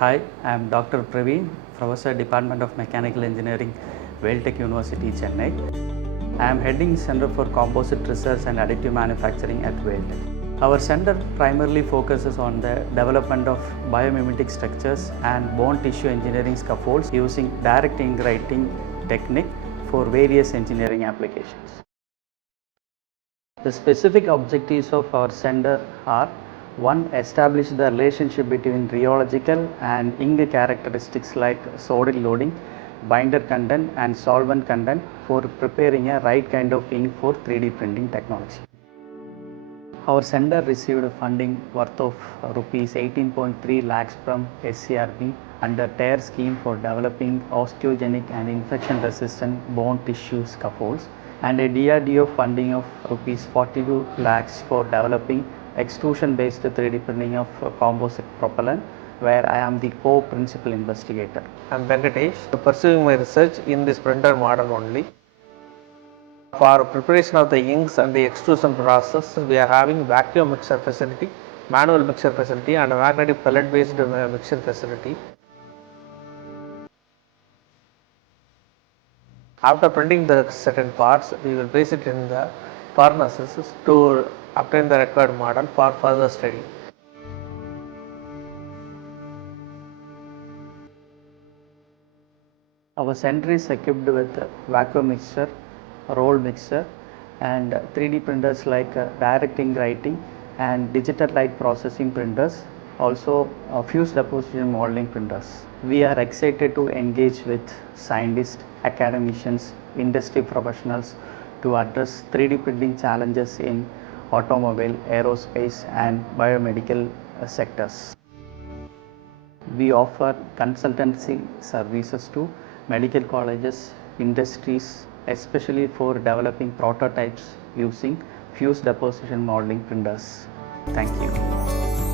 Hi, I am Dr. Praveen, Professor Department of Mechanical Engineering, Tech University, Chennai. I am heading Center for Composite Research and Additive Manufacturing at Tech. Our center primarily focuses on the development of biomimetic structures and bone tissue engineering scaffolds using direct ink writing technique for various engineering applications. The specific objectives of our center are: 1. Establish the relationship between rheological and ink characteristics like solid loading, binder content and solvent content for preparing a right kind of ink for 3D printing technology. Our center received funding worth of rupees 18.3 lakhs from SCRB under TARE scheme for developing osteogenic and infection resistant bone tissue scaffolds, and a DRDO funding of rupees 42 lakhs for developing extrusion based 3D printing of composite propellant, where I am the co-principal investigator. I am Venkatesh, pursuing my research in this printer model only. For preparation of the inks and the extrusion process, we are having vacuum mixer facility, manual mixer facility and a magnetic pellet based mixer facility. After printing the certain parts, we will place it in the furnaces to obtain the required model for further study. Our center is equipped with vacuum mixer, roll mixer and 3D printers like direct ink writing and digital light processing printers, also fused deposition modeling printers. We are excited to engage with scientists, academicians, industry professionals to address 3D printing challenges in automobile, aerospace and biomedical sectors. We offer consultancy services to medical colleges, industries, especially for developing prototypes using fused deposition modeling printers. Thank you.